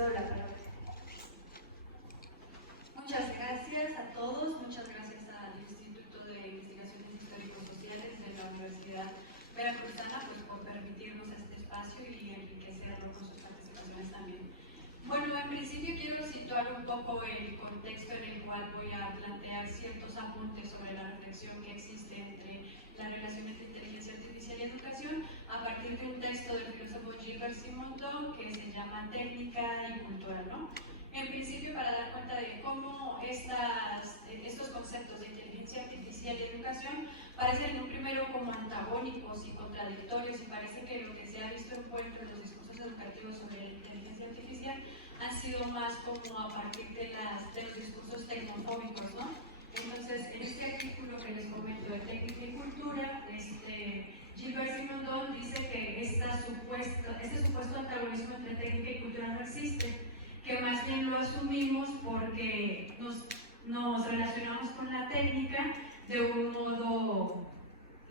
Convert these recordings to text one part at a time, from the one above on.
cedo la palabra. Muchas gracias a todos, muchas gracias al Instituto de Investigaciones Histórico-Sociales de la Universidad Veracruzana pues, por permitirnos este espacio y enriquecerlo con sus participaciones también. Bueno, en principio quiero situar un poco el contexto en el cual voy a plantear ciertos apuntes sobre la reflexión que existe entre la relación entre inteligencia artificial y educación a partir de un texto del filósofo Gilbert Simondon que se llama Técnica y Cultura, ¿no? En principio, para dar cuenta de cómo estos conceptos de inteligencia artificial y educación parecen en un primero como antagónicos y contradictorios y parece que lo que se ha visto envuelto en los discursos educativos sobre la inteligencia artificial han sido más como a partir de los discursos tecnofóbicos, ¿no? Entonces, en este artículo que les comento de Técnica y Cultura, Gilbert Simondon dice que este supuesto antagonismo entre técnica y cultura no existe, que más bien lo asumimos porque nos relacionamos con la técnica de un modo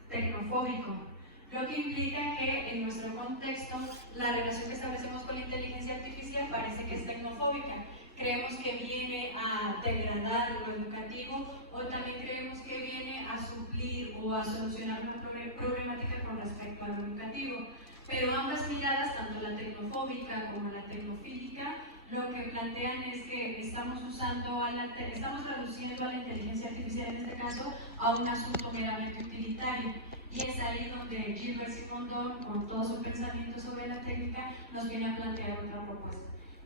tecnofóbico, lo que implica que en nuestro contexto la relación que establecemos con la inteligencia artificial parece que es tecnofóbica. Creemos que viene a degradar lo educativo o también creemos que viene a suplir o a solucionar una problemática con respecto a lo educativo. Pero ambas miradas, tanto la tecnofóbica como la tecnofílica, lo que plantean es que estamos traduciendo a la inteligencia artificial en este caso a un asunto meramente utilitario. Y es ahí donde Gilbert Simondon, con todo su pensamiento sobre la técnica, nos viene a plantear otra propuesta.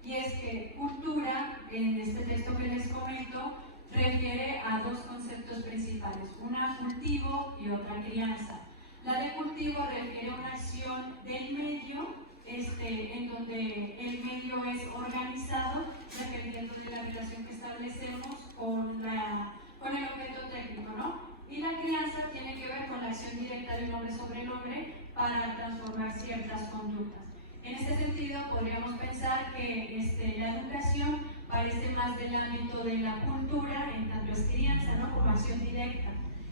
Y es que cultura, en este texto que les comento, refiere a dos conceptos principales, una cultivo y otra crianza. La de cultivo refiere a una acción del medio, en donde el medio es organizado dependiendo de la relación que establecemos con el objeto técnico, ¿no? Y la crianza tiene que ver con la acción directa del hombre sobre el hombre para transformar ciertas conductas. En este sentido, podríamos pensar que la educación parece más del ámbito de la cultura, en tanto es crianza, ¿no? Como acción directa.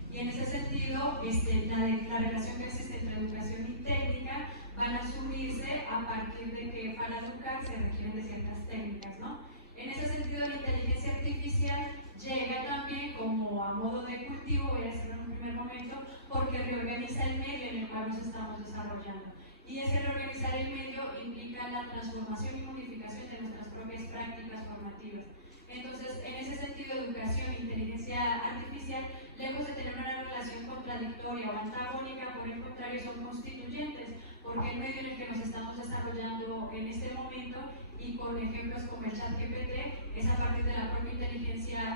Y en ese sentido, la relación que existe entre educación y técnica van a asumirse a partir de que para educar se requieren de ciertas técnicas, ¿no? En ese sentido, la inteligencia artificial llega también como a modo de cultivo, voy a decirlo en un primer momento, porque reorganiza el medio en el cual nos estamos desarrollando. Y ese reorganizar el medio implica la transformación y modificación de nuestras propias prácticas formativas. Entonces, en ese sentido, educación e inteligencia artificial, lejos de tener una relación contradictoria o antagónica, por el contrario, son constituyentes, porque el medio en el que nos estamos desarrollando en este momento, y con ejemplos como el ChatGPT, es a partir de la propia inteligencia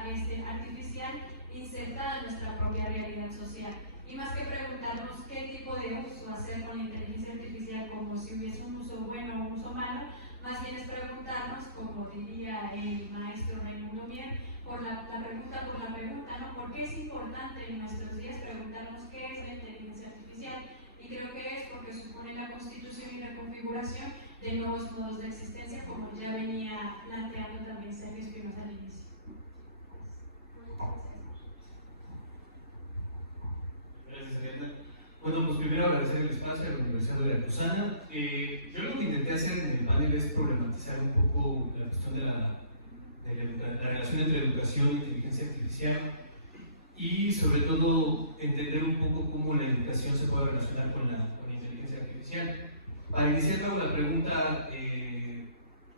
artificial insertada en nuestra propia realidad social. Y más que preguntarnos qué tipo de uso hacer con la inteligencia artificial como si hubiese un uso bueno o un uso malo, más bien es preguntarnos, como diría el maestro Raimundo Mier, por la pregunta, ¿no? ¿Por qué es importante en nuestros días preguntarnos qué es la inteligencia artificial? Y creo que es porque supone la constitución y la configuración de nuevos modos de existencia, como ya venía planteando también Sergio Espinosa al inicio. Gracias, Ariadna. Bueno, pues primero agradecer el espacio a la Universidad de Veracruzana. Yo lo que intenté hacer en el panel es problematizar un poco la cuestión de la relación entre educación e inteligencia artificial y sobre todo entender un poco cómo la educación se puede relacionar con la inteligencia artificial. Para iniciar hago la pregunta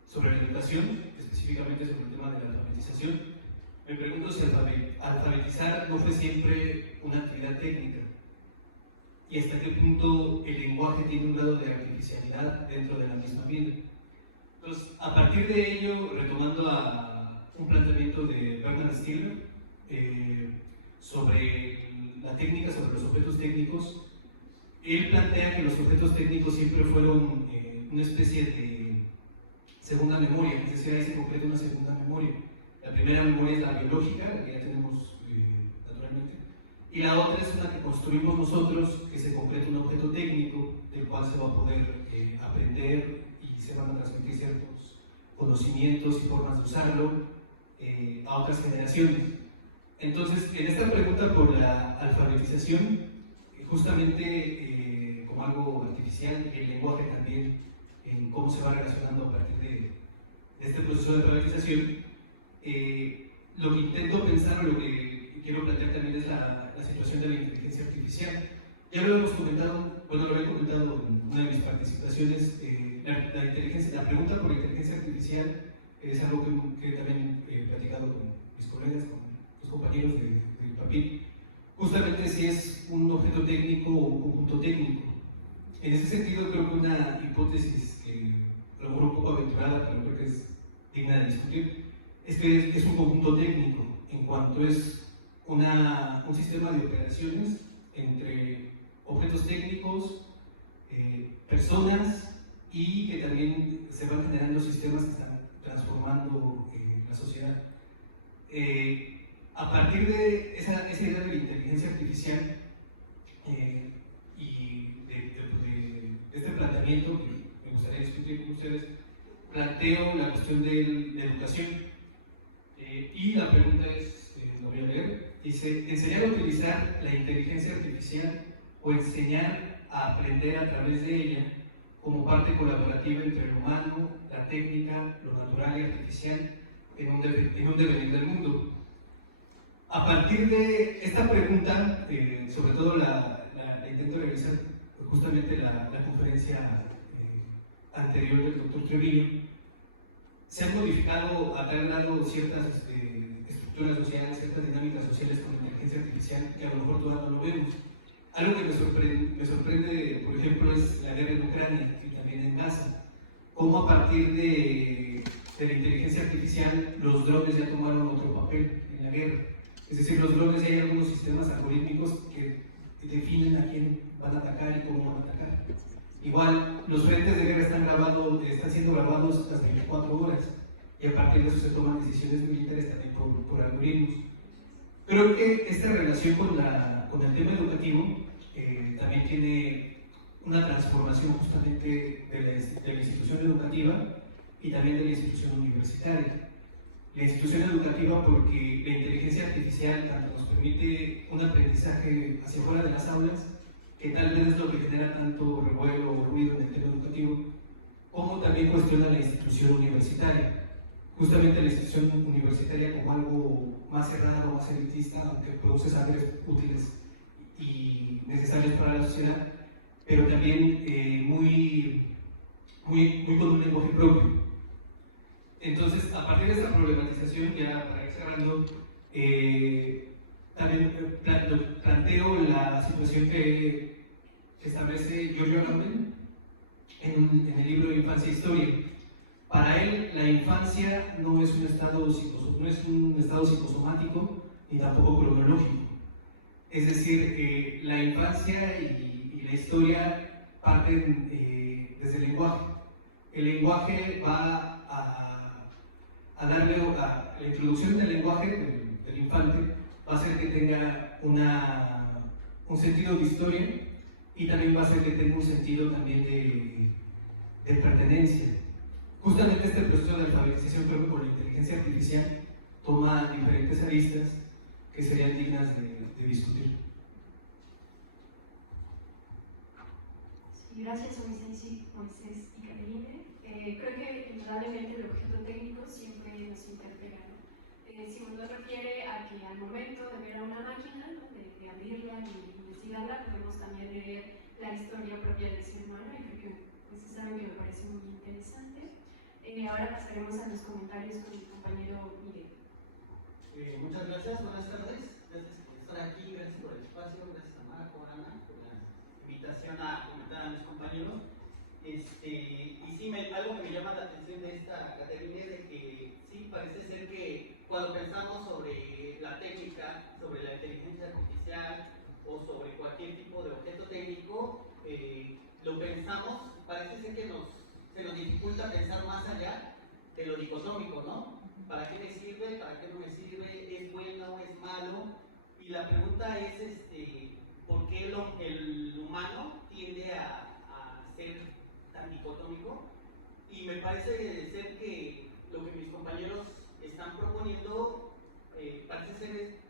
sobre la educación, específicamente sobre el tema de la alfabetización. Me pregunto si alfabetizar no fue siempre una actividad técnica y hasta qué punto el lenguaje tiene un grado de artificialidad dentro de la misma vida. Entonces, a partir de ello, retomando a un planteamiento de Bernard Stiegler sobre la técnica, sobre los objetos técnicos, él plantea que los objetos técnicos siempre fueron una especie de segunda memoria, es decir, ahí se concreta una segunda memoria. La primera memoria es la biológica, que ya tenemos naturalmente, y la otra es una que construimos nosotros, que se concreta un objeto técnico del cual se va a poder aprender y se van a transmitir ciertos conocimientos y formas de usarlo a otras generaciones. Entonces, en esta pregunta por la alfabetización, justamente como algo artificial, el lenguaje también, en cómo se va relacionando a partir este proceso de alfabetización, lo que intento pensar o lo que quiero plantear también es la situación de la inteligencia artificial. Ya lo hemos comentado, bueno, lo he comentado en una de mis participaciones, la pregunta por la inteligencia artificial es algo que también he platicado con mis colegas, con los compañeros del PAPIL, justamente si es un objeto técnico o un conjunto técnico. En ese sentido, creo que una hipótesis que a lo mejor un poco aventurada, pero creo que es digna de discutir, es que es un conjunto técnico en cuanto es un sistema de operaciones entre objetos técnicos, personas, y que también se van generando sistemas que están transformando la sociedad. A partir de esa idea de la inteligencia artificial y de este planteamiento que me gustaría discutir con ustedes, planteo la cuestión de la educación. Y la pregunta es, lo voy a leer, dice: ¿enseñar a utilizar la inteligencia artificial o enseñar a aprender a través de ella como parte colaborativa entre el humano, la técnica, lo natural y artificial en un devenir del mundo? A partir de esta pregunta, sobre todo la intento revisar justamente la conferencia anterior del doctor Treviño, se han modificado a tal grado ciertas estructuras sociales, ciertas dinámicas sociales con la inteligencia artificial que a lo mejor todavía no lo vemos. Algo que me sorprende, por ejemplo, es la guerra en Ucrania y también en Gaza. Cómo a partir de la inteligencia artificial los drones ya tomaron otro papel en la guerra. Es decir, los drones ya hay algunos sistemas algorítmicos que definen a quién van a atacar y cómo van a atacar. Igual, los frentes de guerra están siendo grabados las 24 horas y a partir de eso se toman decisiones militares también por algoritmos. Creo que esta relación con el tema educativo también tiene una transformación justamente de la institución educativa y también de la institución universitaria. La institución educativa porque la inteligencia artificial tanto nos permite un aprendizaje hacia fuera de las aulas, que tal vez es lo que genera tanto revuelo o ruido en el tema educativo, como también cuestiona la institución universitaria. Justamente la institución universitaria como algo más cerrado, más elitista, aunque produce saberes útiles y necesarios para la sociedad, pero también muy con un lenguaje propio. Entonces, a partir de esta problematización, ya para ir cerrando, también planteo la situación que establece Giorgio Agamben en el libro Infancia e Historia. Para él, la infancia no es un estado psicosomático ni tampoco cronológico. Es decir, la infancia y la historia parten desde el lenguaje. El lenguaje va a darle la introducción del lenguaje del infante, va a hacer que tenga un sentido de historia y también va a hacer que tenga un sentido también de pertenencia. Justamente este proceso de alfabetización, creo que por la inteligencia artificial, toma diferentes aristas que serían dignas de discutir. Sí, gracias a Moisés y Caterine. Creo que indudablemente el objeto técnico siempre nos interpela, ¿no? Si uno refiere a que al momento de ver a una máquina, ¿no? de abrirla y investigarla, podemos también leer la historia propia del ser humano, y creo que pues, es algo que me parece muy interesante. Ahora pasaremos a los comentarios con mi compañero Miguel. Muchas gracias, buenas tardes. Gracias por estar aquí, gracias por el espacio, gracias a Marco, Ana, por la invitación a comentar a mis compañeros. Y sí, algo que me llama la atención de esta Caterina es de que sí, parece ser que cuando pensamos sobre la técnica, sobre la inteligencia artificial o sobre cualquier tipo de objeto técnico, lo pensamos, parece ser que se nos dificulta pensar más allá de lo dicotómico, ¿no? ¿Para qué me sirve? ¿Para qué no me sirve? ¿Es bueno? ¿Es malo? Y la pregunta es, ¿por qué el humano tiende a ser tan dicotómico? Y me parece ser que lo que mis compañeros están proponiendo parece ser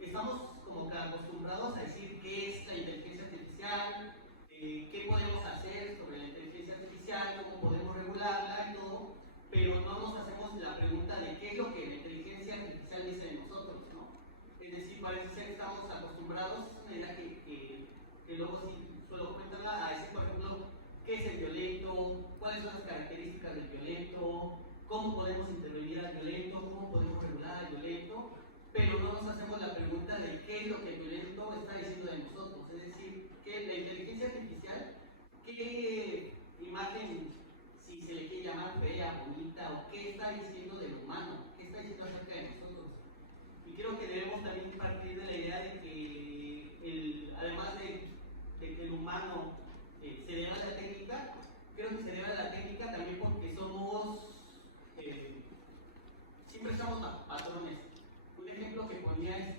estamos como que acostumbrados a decir qué es la inteligencia artificial, qué podemos hacer sobre la inteligencia artificial, cómo podemos regularla y todo, cuáles son las características del violento, cómo podemos intervenir al violento, cómo podemos regular al violento, pero no nos hacemos la pregunta de qué es lo que el violento está diciendo de nosotros, es decir, que la inteligencia artificial, qué imagen, si se le quiere llamar fea, bonita, o qué está diciendo del humano, qué está diciendo acerca de nosotros. Y creo que debemos también partir de la idea de que, además de que el humano se debe a la técnica, creo que se debe a la técnica también porque siempre estamos patrones. Un ejemplo que ponía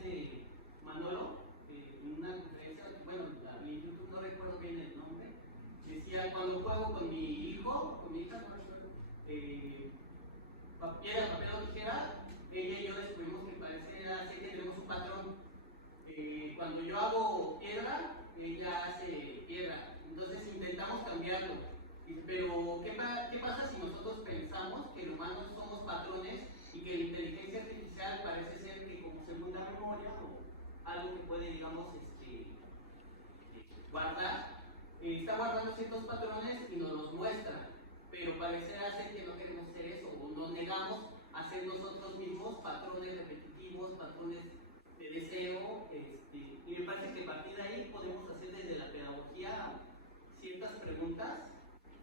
Manolo en una conferencia, bueno, en YouTube no recuerdo bien el nombre, decía, cuando juego con mi hijo, con mi hija, no recuerdo, piedra, papel o tijera, ella y yo descubrimos que pareciera ser que tenemos un patrón. Cuando yo hago piedra, ella hace piedra. Entonces intentamos cambiarlo. Pero, ¿qué pasa si nosotros pensamos que los humanos somos patrones y que la inteligencia artificial parece ser que como segunda memoria o algo que puede, digamos, guardar, está guardando ciertos patrones y nos los muestra? Pero parece ser que no queremos hacer eso o nos negamos a ser nosotros mismos patrones repetitivos, patrones de deseo, y me parece que a partir de ahí podemos hacer desde la pedagogía ciertas preguntas.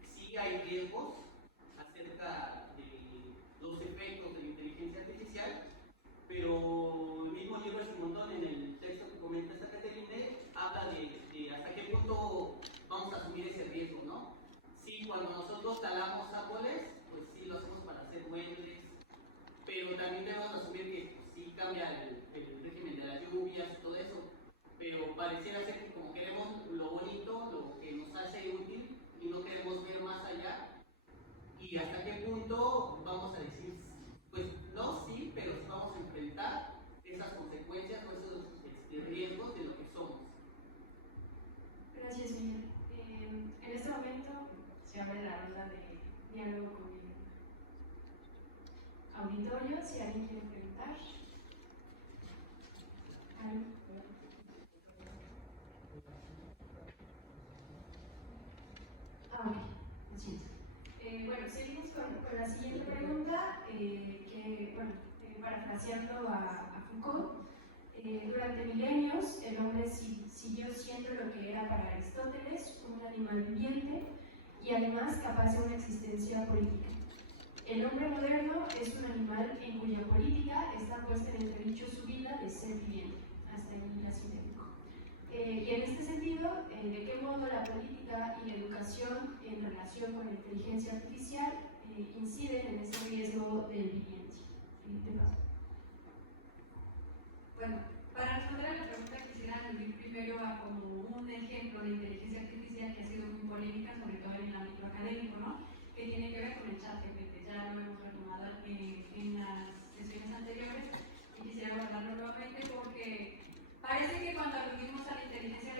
Sí hay riesgos acerca de los efectos de la inteligencia artificial, pero el mismo Gilbert Simondon, en el texto que comenta esta Caterine, habla de hasta qué punto vamos a asumir ese riesgo, ¿no? Sí, cuando nosotros talamos árboles, pues sí lo hacemos para hacer muebles, pero también debemos asumir que pues, sí cambia el régimen de las lluvias y todo eso, pero pareciera ser que como queremos lo bonito, lo que nos hace útil, y no queremos ver más allá, y hasta qué punto vamos a decir, pues no, sí, pero sí vamos a enfrentar esas consecuencias o esos riesgos de lo que somos. Gracias, Miguel. En este momento se abre la ronda de diálogo con el auditorio. Si alguien quiere preguntar. Ok, así es. Bueno, seguimos con la siguiente pregunta, parafraseando a Foucault. Durante milenios, el hombre siguió siendo lo que era para Aristóteles, un animal viviente y además capaz de una existencia política. El hombre moderno es un animal en cuya política está puesta en entredicho su vida de ser viviente. Hasta ahí la sintético. Y en este sentido, ¿de qué modo la política y la educación en relación con la inteligencia artificial inciden en ese riesgo del viviente? Te paso. Bueno, para responder a la pregunta quisiera aludir primero a como un ejemplo de inteligencia artificial que ha sido muy polémica, sobre todo en el ámbito académico, ¿no? Que tiene que ver con el ChatGPT. Ya lo hemos retomado en las sesiones anteriores y quisiera guardarlo nuevamente porque parece que cuando aludimos a la inteligencia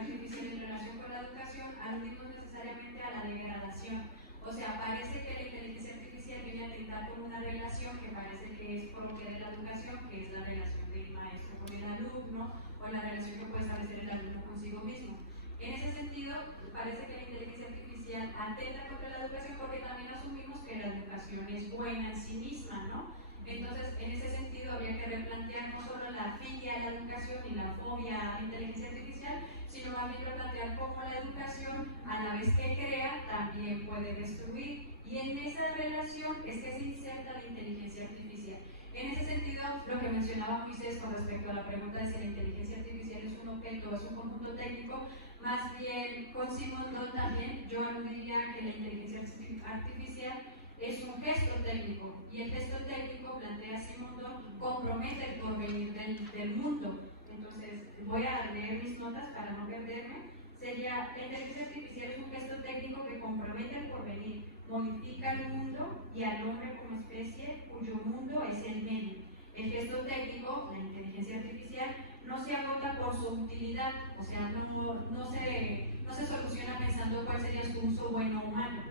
artificial en relación con la educación, aludimos necesariamente a la degradación. O sea, parece que la inteligencia artificial viene a atentar con una relación que parece que es propia de la educación, que es la relación del maestro con el alumno, o la relación que puede establecer el alumno consigo mismo. En ese sentido, parece que la inteligencia artificial atenta contra la educación porque también asumimos que la educación es buena en sí misma, ¿no? Entonces, en ese sentido, habría que replantear no solo la filia a la educación y la fobia a la inteligencia artificial, sino más bien replantear cómo la educación, a la vez que crea, también puede destruir. Y en esa relación es que se inserta la inteligencia artificial. En ese sentido, lo que mencionaba Moisés con respecto a la pregunta de si la inteligencia artificial es un objeto o es un conjunto técnico, más bien con Simondon también, yo diría que la inteligencia artificial es un gesto técnico, y el gesto técnico, plantea Simondon, compromete el porvenir del mundo. Entonces, voy a leer mis notas para no perderme. Sería, la inteligencia artificial es un gesto técnico que compromete el porvenir, modifica el mundo y al hombre como especie, cuyo mundo es el medio. El gesto técnico, la inteligencia artificial, no se agota por su utilidad, o sea, no se soluciona pensando cuál sería su uso bueno o malo.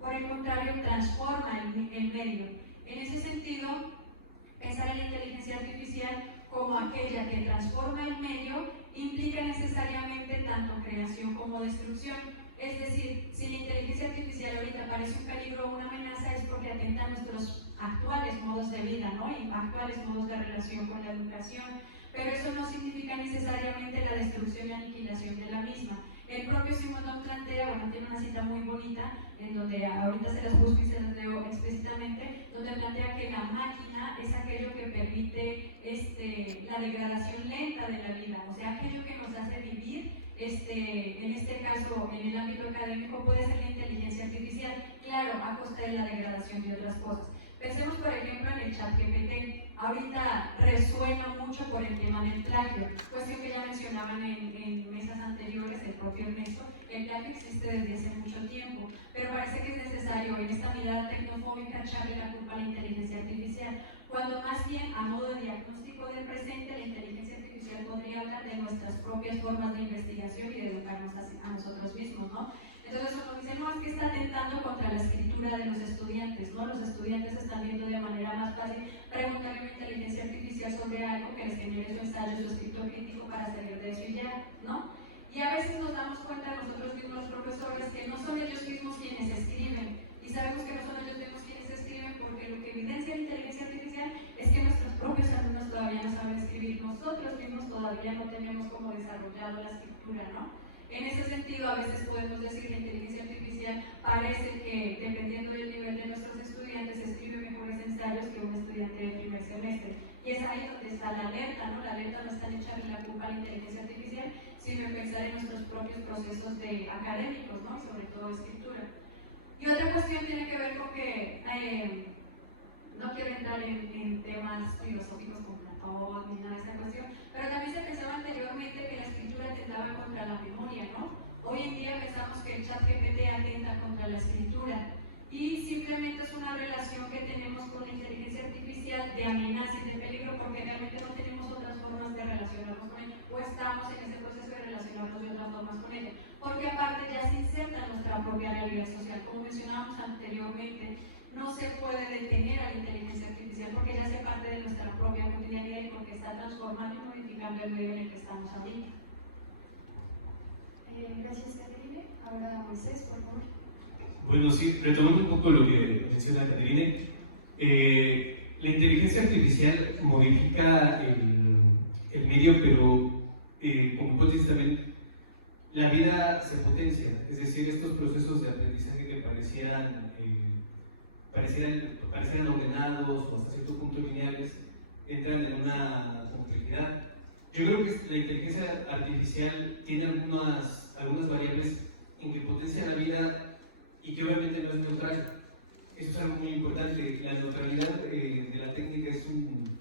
Por el contrario, transforma el medio. En ese sentido, pensar en la inteligencia artificial como aquella que transforma el medio implica necesariamente tanto creación como destrucción. Es decir, si la inteligencia artificial ahorita parece un peligro o una amenaza es porque atenta a nuestros actuales modos de vida, ¿no? Y actuales modos de relación con la educación, pero eso no significa necesariamente la destrucción y aniquilación de la misma. El propio Simondon plantea, bueno, tiene una cita muy bonita, en donde ahorita se las busco y se las leo explícitamente, donde plantea que la máquina es aquello que permite la degradación lenta de la vida, o sea, aquello que nos hace vivir, en este caso, en el ámbito académico, puede ser la inteligencia artificial, claro, a costa de la degradación de otras cosas. Pensemos, por ejemplo, en el ChatGPT. Ahorita resuena mucho por el tema del plagio, cuestión que ya mencionaban en mesas anteriores, el propio Ernesto. El plagio existe desde hace mucho tiempo, pero parece que es necesario en esta mirada tecnofóbica echarle la culpa a la inteligencia artificial, cuando más bien, a modo de diagnóstico del presente, la inteligencia artificial podría hablar de nuestras propias formas de investigación y de educarnos a nosotros mismos, ¿no? Entonces uno dice, no, es que está atentando contra la escritura de los estudiantes, ¿no? Los estudiantes están viendo de manera más fácil preguntarle a una inteligencia artificial sobre algo que les genere su ensayo, su escrito crítico para salir de eso y ya, ¿no? Y a veces nos damos cuenta nosotros mismos, los profesores, que no son ellos mismos quienes escriben, y sabemos que no son ellos mismos quienes escriben porque lo que evidencia la inteligencia artificial es que nuestros propios alumnos todavía no saben escribir, nosotros mismos todavía no tenemos como desarrollado la escritura, ¿no? En ese sentido, a veces podemos decir que la inteligencia artificial parece que, dependiendo del nivel de nuestros estudiantes, escribe mejores ensayos que un estudiante de primer semestre. Y es ahí donde está la alerta, ¿no? La alerta no está en echarle la culpa a la inteligencia artificial, sino en pensar en nuestros propios procesos académicos, ¿no? Y sobre todo escritura. Y otra cuestión tiene que ver con que no quiero entrar en temas filosóficos con Platón ni nada de esta cuestión, pero también se pensaba anteriormente que la escritura atentaba contra la memoria, ¿no? Hoy en día pensamos que el ChatGPT atenta contra la escritura y simplemente es una relación que tenemos con la inteligencia artificial de amenaza y de peligro porque realmente no tenemos otras formas de relacionarnos con ella o estamos en ese proceso de relacionarnos de otras formas con ella, porque aparte ya se inserta en nuestra propia realidad social, como mencionábamos anteriormente. No se puede detener a la inteligencia artificial porque ya hace parte de nuestra propia cotidianidad y porque está transformando y modificando el medio en el que estamos ahorita. Gracias, Caterine. Ahora Moisés, por favor. Bueno, sí, retomando un poco lo que menciona Caterine, la inteligencia artificial modifica el medio, pero como hipótesis también la vida se potencia, es decir, estos procesos de aprendizaje que parecieran ordenados o hasta cierto punto lineales, entran en una complejidad. Yo creo que la inteligencia artificial tiene algunas variables en que potencia la vida y que obviamente no es neutral. Eso es algo muy importante. La neutralidad de la técnica es un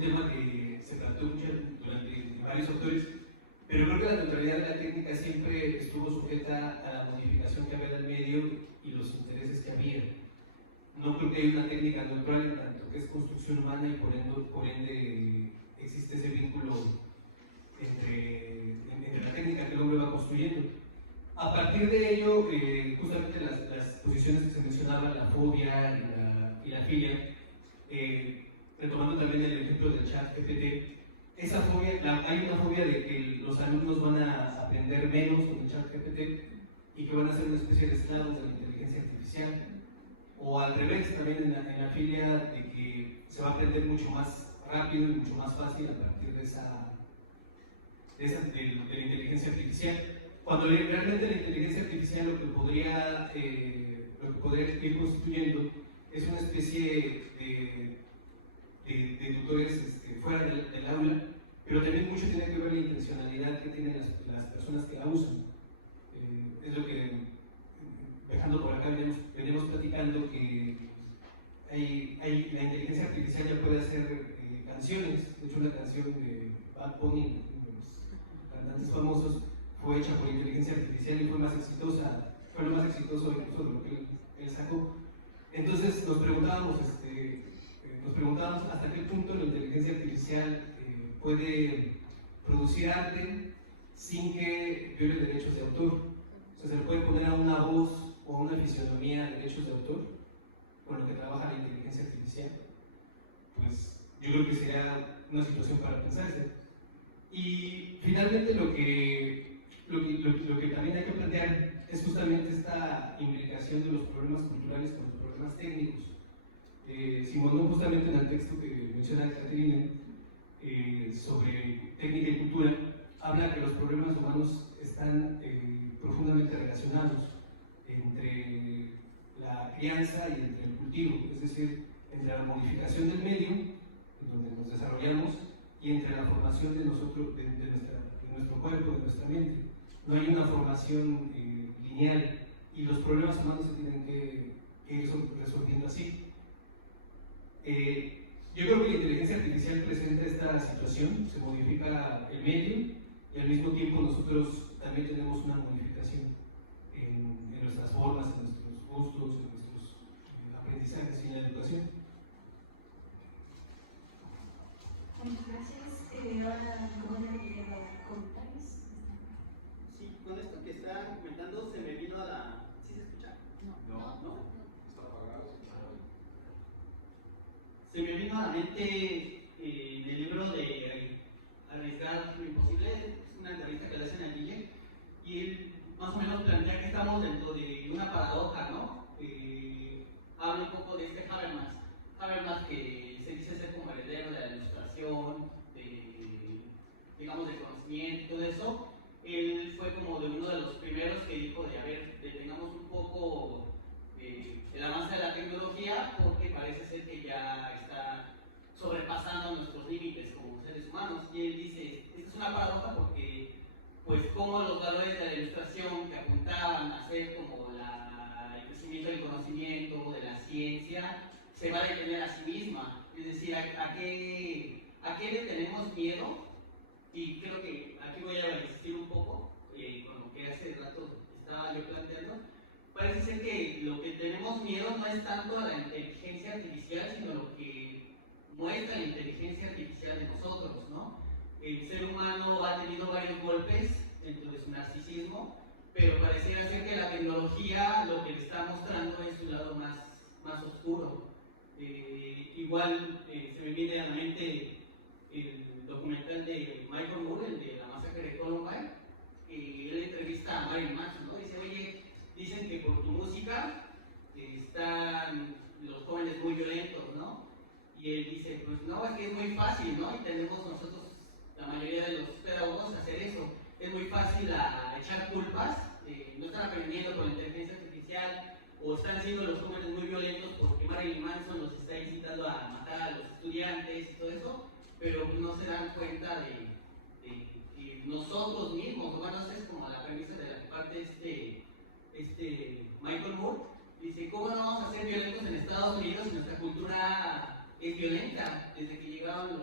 tema que se trató mucho durante varios autores, pero creo que la neutralidad de la técnica siempre estuvo sujeta a la modificación que había del medio y los intereses que había. No creo que haya una técnica neutral en tanto que es construcción humana y por ende existe ese vínculo entre la técnica que el hombre va construyendo. A partir de ello, justamente las posiciones que se mencionaban, la fobia y la filia, retomando también el ejemplo del ChatGPT, esa fobia, hay una fobia de que los alumnos van a aprender menos con el ChatGPT y que van a ser una especie de esclavos de la inteligencia artificial. O al revés, también en la filia, de que se va a aprender mucho más rápido y mucho más fácil a partir de la inteligencia artificial. Cuando realmente la inteligencia artificial lo que podría ir constituyendo es una especie de tutores fuera del aula, pero también mucho tiene que ver la intencionalidad que tienen las personas que la usan. Es lo que, dejando por acá, venimos platicando que la inteligencia artificial ya puede hacer canciones. De hecho, una canción de Bad Bunny, los cantantes famosos, fue hecha por inteligencia artificial y fue más exitosa, fue lo más exitoso incluso de lo que él sacó. Entonces nos preguntábamos hasta qué punto la inteligencia artificial puede producir arte sin que viole derechos de autor. O sea, se le puede poner a una voz o a una fisionomía derechos de autor con lo que trabaja la inteligencia artificial. Pues yo creo que sería una situación para pensarse. Y finalmente lo que también hay que plantear es justamente esta implicación relación de los problemas culturales con los problemas técnicos. Simondon, justamente en el texto que menciona Caterina sobre técnica y cultura, habla que los problemas humanos están profundamente relacionados entre la crianza y entre el cultivo, es decir, entre la modificación del medio en donde nos desarrollamos y entre la formación de nosotros, de nuestro cuerpo, de nuestra mente. No hay una formación lineal y los problemas humanos se tienen que ir resolviendo así. Yo creo que la inteligencia artificial presenta esta situación, se modifica el medio y al mismo tiempo nosotros también tenemos una modificación en nuestras formas, en nuestros gustos, en nuestros aprendizajes y en la educación. Muchas gracias. Ahora, ¿cómo le quería dar comentarios? Sí, con esto que está comentando se me vino a la... ¿Sí se escucha? ¿No? Está apagado. Se me vino a la mente el libro de Arriesgar lo Imposible, es una entrevista que le hacen a Guille, y él más o menos plantea que estamos dentro de una paradoja, ¿no? Habla un poco de este Habermas que se dice ser como heredero de la ilustración, digamos, de conocimiento y todo eso. Él fue como de uno de los primeros que dijo de, a ver, detengamos un poco el avance de la tecnología porque parece ser que ya está sobrepasando nuestros límites como seres humanos. Y él dice, esta es una paradoja porque, pues, como los valores de la ilustración que apuntaban a ser como el crecimiento del conocimiento, de la ciencia, se va a detener a sí misma. Es decir, ¿a qué le tenemos miedo? Y creo que aquí voy a insistir un poco con lo que hace rato estaba yo planteando. Parece ser que lo que tenemos miedo no es tanto a la inteligencia artificial, sino lo que muestra la inteligencia artificial de nosotros, ¿no? El ser humano ha tenido varios golpes dentro de su narcisismo, pero pareciera ser que la tecnología lo que le está mostrando es su lado más oscuro. Igual se me viene a la mente el documental de Michael Moore, el de la masacre de Columbine, y él entrevista a Marilyn Manson, ¿no? Dice, oye, dicen que por tu música están los jóvenes muy violentos, ¿no? Y él dice, pues no, es que es muy fácil, ¿no? Y tenemos nosotros, la mayoría de los pedagogos, hacer eso. Es muy fácil echar culpas, no están aprendiendo con la inteligencia artificial, o están siendo los jóvenes muy violentos porque Marilyn Manson los está incitando a matar a los estudiantes y todo eso, pero no se dan cuenta de que nosotros mismos, bueno, esa es como la premisa de la que parte Michael Moore, dice, ¿cómo no vamos a ser violentos en Estados Unidos si nuestra cultura es violenta? Desde que llegaron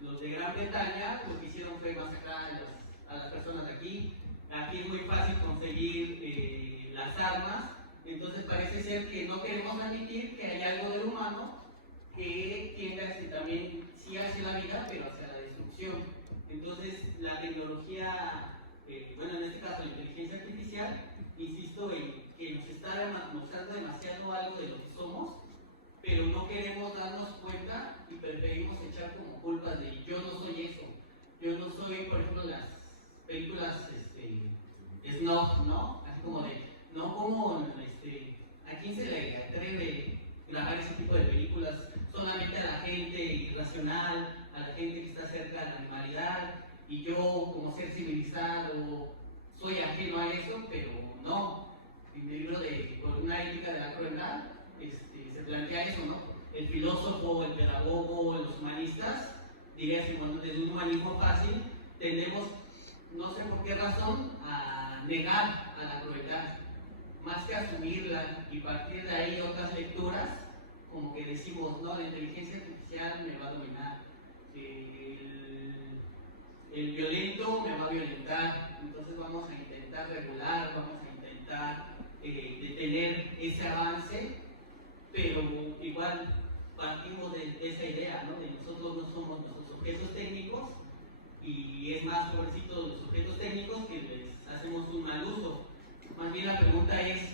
los de Gran Bretaña, lo que hicieron fue masacrar a las personas de aquí. Aquí es muy fácil conseguir las armas, entonces parece ser que no queremos admitir que hay algo del humano que tiende también sí hacia la vida, pero hacia la destrucción. Entonces la tecnología, bueno, en este caso la inteligencia artificial, insisto en que nos está mostrando demasiado algo de lo que somos, pero no queremos darnos cuenta y preferimos echar como culpas de yo no soy eso, yo no soy, por ejemplo, las películas snuff, ¿no? Así como de, no, como, ¿a quién se le atreve grabar ese tipo de películas? Solamente a la gente irracional, a la gente que está cerca de la animalidad, y yo como ser civilizado soy ajeno a eso, pero no. En el libro de Por una ética de la crueldad se plantea eso, ¿no? El filósofo, el pedagogo, los humanistas, diría Simón, desde un humanismo fácil, tendemos, no sé por qué razón, a negar a la crueldad, más que asumirla y partir de ahí otras lecturas, como que decimos, no, la inteligencia artificial me va a dominar, el violento me va a violentar, entonces vamos a intentar regular, vamos a intentar detener ese avance, pero igual partimos de esa idea, ¿no? De nosotros no somos nuestros objetos técnicos, y es más, pobrecitos los objetos técnicos que les hacemos un mal uso. Más bien la pregunta es,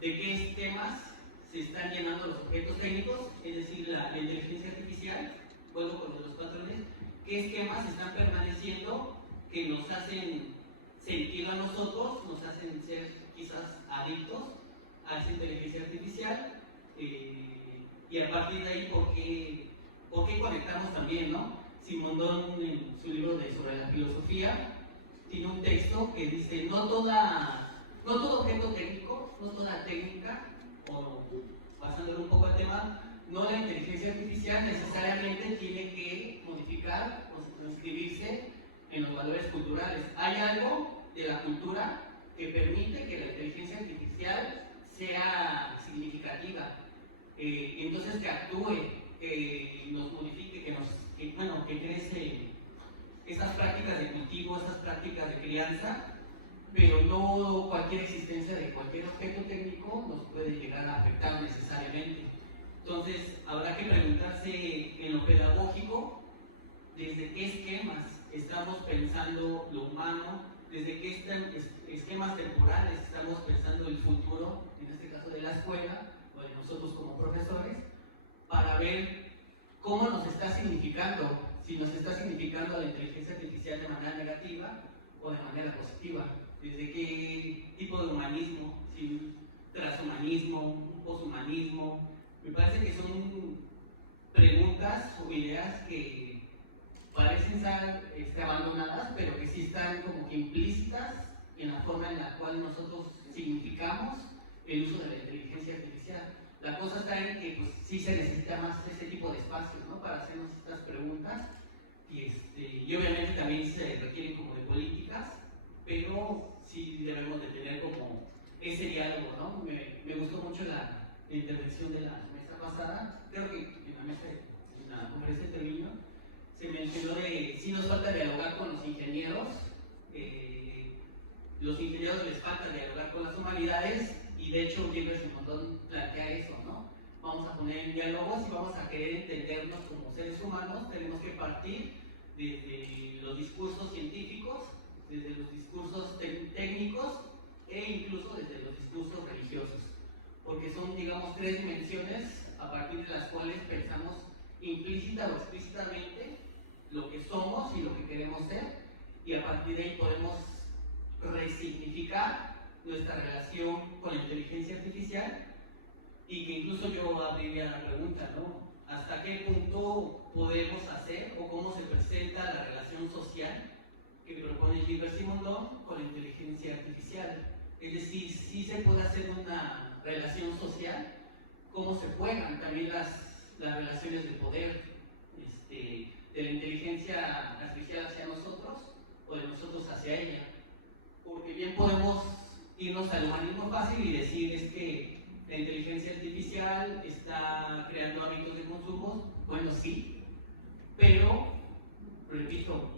¿de qué esquemas se están llenando los objetos técnicos? Es decir, la inteligencia artificial, vuelvo con los patrones, ¿qué esquemas están permaneciendo que nos hacen sentir a nosotros, nos hacen ser quizás adictos a esa inteligencia artificial y a partir de ahí, ¿por qué conectamos también, no? Simondon, en su libro sobre la filosofía, tiene un texto que dice, no todo objeto técnico, no toda técnica, o basándolo un poco al tema, no la inteligencia artificial necesariamente tiene que modificar o inscribirse en los valores culturales. Hay algo de la cultura que permite que la inteligencia artificial sea significativa, entonces que actúe, que nos modifique, que crece esas prácticas de cultivo, esas prácticas de crianza, pero no cualquier existencia de cualquier objeto técnico nos puede llegar a afectar necesariamente. Entonces, habrá que preguntarse en lo pedagógico, desde qué esquemas estamos pensando lo humano, desde qué esquemas temporales estamos pensando el futuro, en este caso de la escuela, o de nosotros como profesores, para ver cómo nos está significando, si nos está significando la inteligencia artificial de manera negativa o de manera positiva, desde qué tipo de humanismo, si un transhumanismo, un poshumanismo. Me parece que son preguntas o ideas que parecen estar abandonadas, pero que sí están como que implícitas en la forma en la cual nosotros significamos el uso de la inteligencia artificial. La cosa está en que pues, sí se necesita más ese tipo de espacios, ¿no? Para hacernos estas preguntas y obviamente también se requieren como de políticas, pero sí debemos de tener como ese diálogo, ¿no? Me gustó mucho la intervención de la mesa pasada, creo que en la conferencia de Treviño se mencionó de si nos falta dialogar con los ingenieros les falta dialogar con las humanidades y de hecho Gilbert Simondon plantea eso, ¿no? Vamos a poner en diálogos y vamos a querer entendernos como seres humanos, tenemos que partir desde los discursos científicos, desde los discursos técnicos e incluso desde los discursos religiosos, porque son, digamos, tres dimensiones a partir de las cuales pensamos implícita o explícitamente lo que somos y lo que queremos ser, y a partir de ahí podemos resignificar nuestra relación con la inteligencia artificial, y que incluso yo abriría la pregunta, ¿no? ¿Hasta qué punto podemos hacer o cómo se presenta la relación social que propone Gilbert Simondon con la inteligencia artificial? Es decir, si se puede hacer una relación social, cómo se juegan también las relaciones de poder de la inteligencia artificial hacia nosotros o de nosotros hacia ella. Porque bien podemos irnos al humanismo fácil y decir es que la inteligencia artificial está creando hábitos de consumo. Bueno, sí, pero, repito,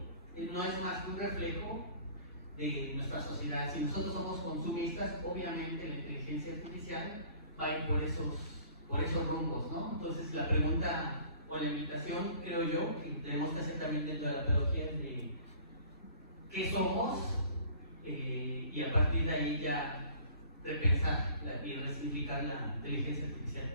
no es más que un reflejo de nuestra sociedad. Si nosotros somos consumistas, obviamente la inteligencia artificial va a ir por esos rumbos, ¿no? Entonces la pregunta o la invitación, creo yo, que tenemos que hacer también dentro de la pedagogía es de qué somos y a partir de ahí ya repensar y resignificar la inteligencia artificial.